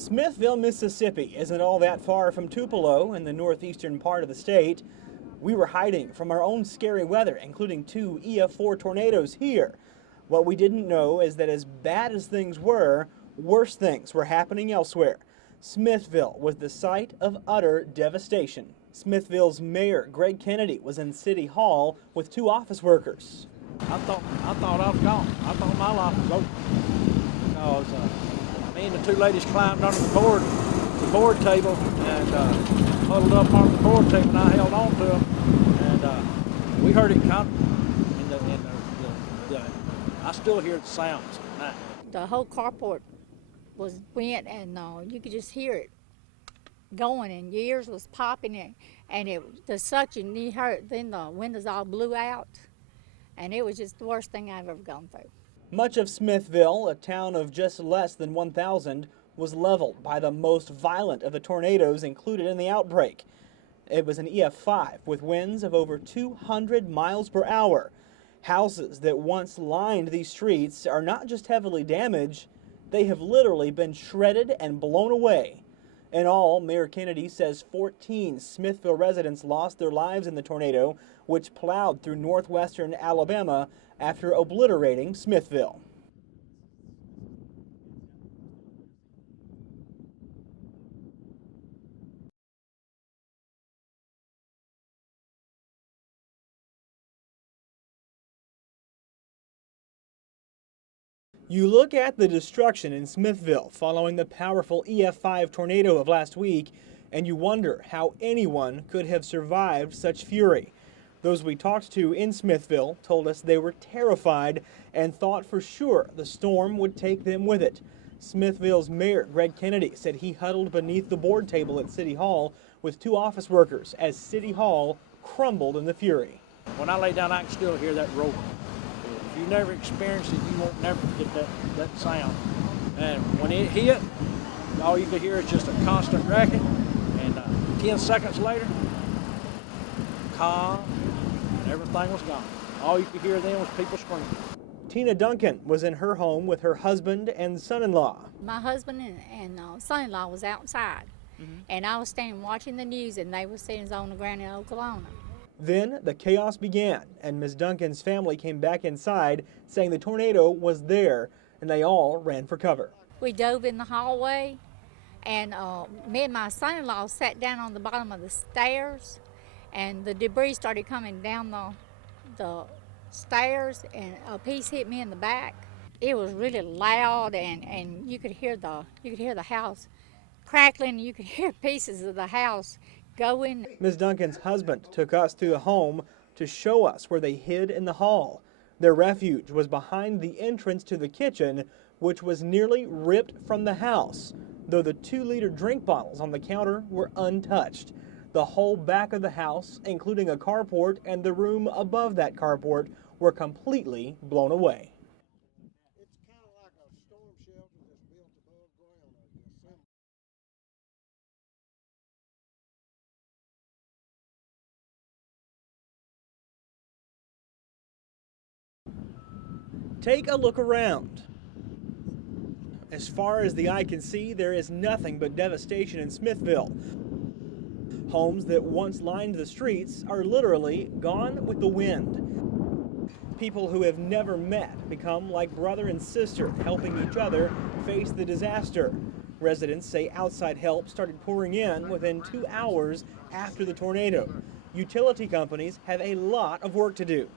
Smithville, Mississippi isn't all that far from Tupelo in the northeastern part of the state. We were hiding from our own scary weather, including 2 EF4 tornadoes here. What we didn't know is that as bad as things were, worse things were happening elsewhere. Smithville was the site of utter devastation. Smithville's Mayor Greg Kennedy was in City Hall with 2 office workers. I thought I was gone. I thought my life was over. Because me and the 2 ladies climbed under the board table and huddled up on the board table, and I held on to them, and we heard it coming. I still hear the sounds at night. The whole carport went, and you could just hear it going, and your ears was popping, and the suction, you heard, then the windows all blew out, and it was just the worst thing I've ever gone through. Much of Smithville, a town of just less than 1,000, was leveled by the most violent of the tornadoes included in the outbreak. It was an EF5 with winds of over 200 miles per hour. Houses that once lined these streets are not just heavily damaged, they have literally been shredded and blown away. In all, Mayor Kennedy says 14 Smithville residents lost their lives in the tornado, which plowed through northwestern Alabama after obliterating Smithville. You look at the destruction in Smithville following the powerful EF5 tornado of last week, and you wonder how anyone could have survived such fury. Those we talked to in Smithville told us they were terrified and thought for sure the storm would take them with it. Smithville's Mayor Greg Kennedy said he huddled beneath the board table at City Hall with 2 office workers as City Hall crumbled in the fury. When I lay down, I can still hear that roar. If you never experienced it, you won't never forget that sound. And when it hit, all you could hear is just a constant racket. And 10 seconds later, calm, and everything was gone. All you could hear then was people screaming. Tina Duncan was in her home with her husband and son-in-law. My husband and son-in-law was outside, and I was standing watching the news, and they were sitting on the ground in Oklahoma. Then the chaos began, and Ms. Duncan's family came back inside saying the tornado was there, and they all ran for cover. We dove in the hallway, and me and my son-in-law sat down on the bottom of the stairs, and the debris started coming down the stairs, and a piece hit me in the back. It was really loud, and you could hear the house crackling. You could hear pieces of the house going. Ms. Duncan's husband took us to the home to show us where they hid in the hall. Their refuge was behind the entrance to the kitchen, which was nearly ripped from the house, though the 2-liter drink bottles on the counter were untouched. The whole back of the house, including a carport and the room above that carport, were completely blown away. It's kind of like a storm shelter that's built above ground. Take a look around. As far as the eye can see, there is nothing but devastation in Smithville. Homes that once lined the streets are literally gone with the wind. People who have never met become like brother and sister, helping each other face the disaster. Residents say outside help started pouring in within 2 hours after the tornado. Utility companies have a lot of work to do.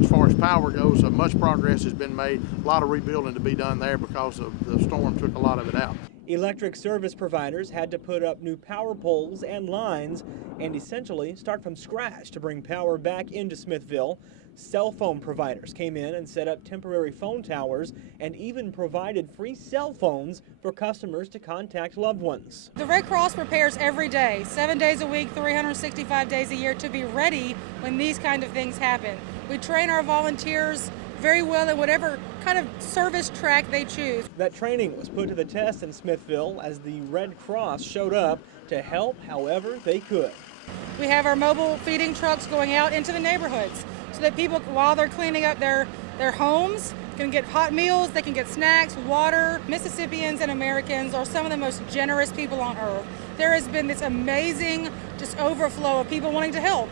As far as power goes, much progress has been made. A lot of rebuilding to be done there because of the storm took a lot of it out. Electric service providers had to put up new power poles and lines and essentially start from scratch to bring power back into Smithville. Cell phone providers came in and set up temporary phone towers and even provided free cell phones for customers to contact loved ones. The Red Cross prepares every day, 7 days a week, 365 days a year, to be ready when these kind of things happen. We train our volunteers very well in whatever kind of service track they choose. That training was put to the test in Smithville as the Red Cross showed up to help however they could. We have our mobile feeding trucks going out into the neighborhoods so that people, while they're cleaning up their homes, can get hot meals, they can get snacks, water. Mississippians and Americans are some of the most generous people on earth. There has been this amazing just overflow of people wanting to help.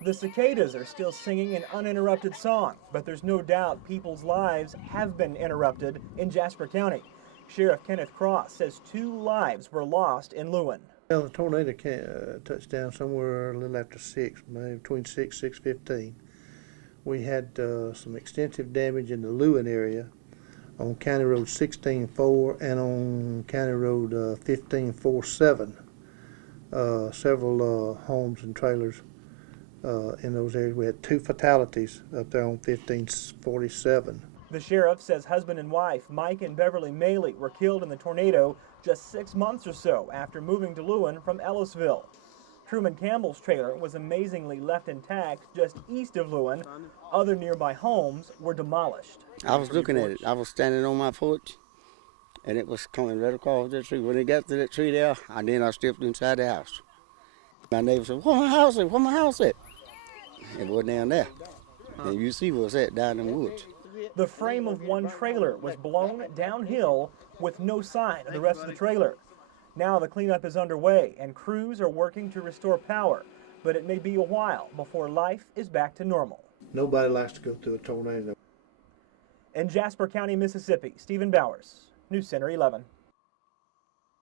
The cicadas are still singing an uninterrupted song, but there's no doubt people's lives have been interrupted in Jasper County. Sheriff Kenneth Cross says 2 lives were lost in Lewin. Well, the tornado touched down somewhere a little after 6, maybe between 6:15. We had some extensive damage in the Lewin area on County Road 16-4 and on County Road 15-47. Several homes and trailers in those areas. We had 2 fatalities up there on 1547. The sheriff says husband and wife Mike and Beverly Maley were killed in the tornado just 6 months or so after moving to Lewin from Ellisville. Truman Campbell's trailer was amazingly left intact just east of Lewin. Other nearby homes were demolished. I was looking at it. I was standing on my porch, and it was coming right across the tree. When it got to that tree there, then I stepped inside the house. My neighbor said, "Where my house at? Where my house at?" It was down there. And you see where it's at down in the woods. The frame of one trailer was blown downhill with no sign of the rest of the trailer. Now the cleanup is underway and crews are working to restore power, but it may be a while before life is back to normal. Nobody likes to go through a tornado. In Jasper County, Mississippi, Stephen Bowers, News Center 11.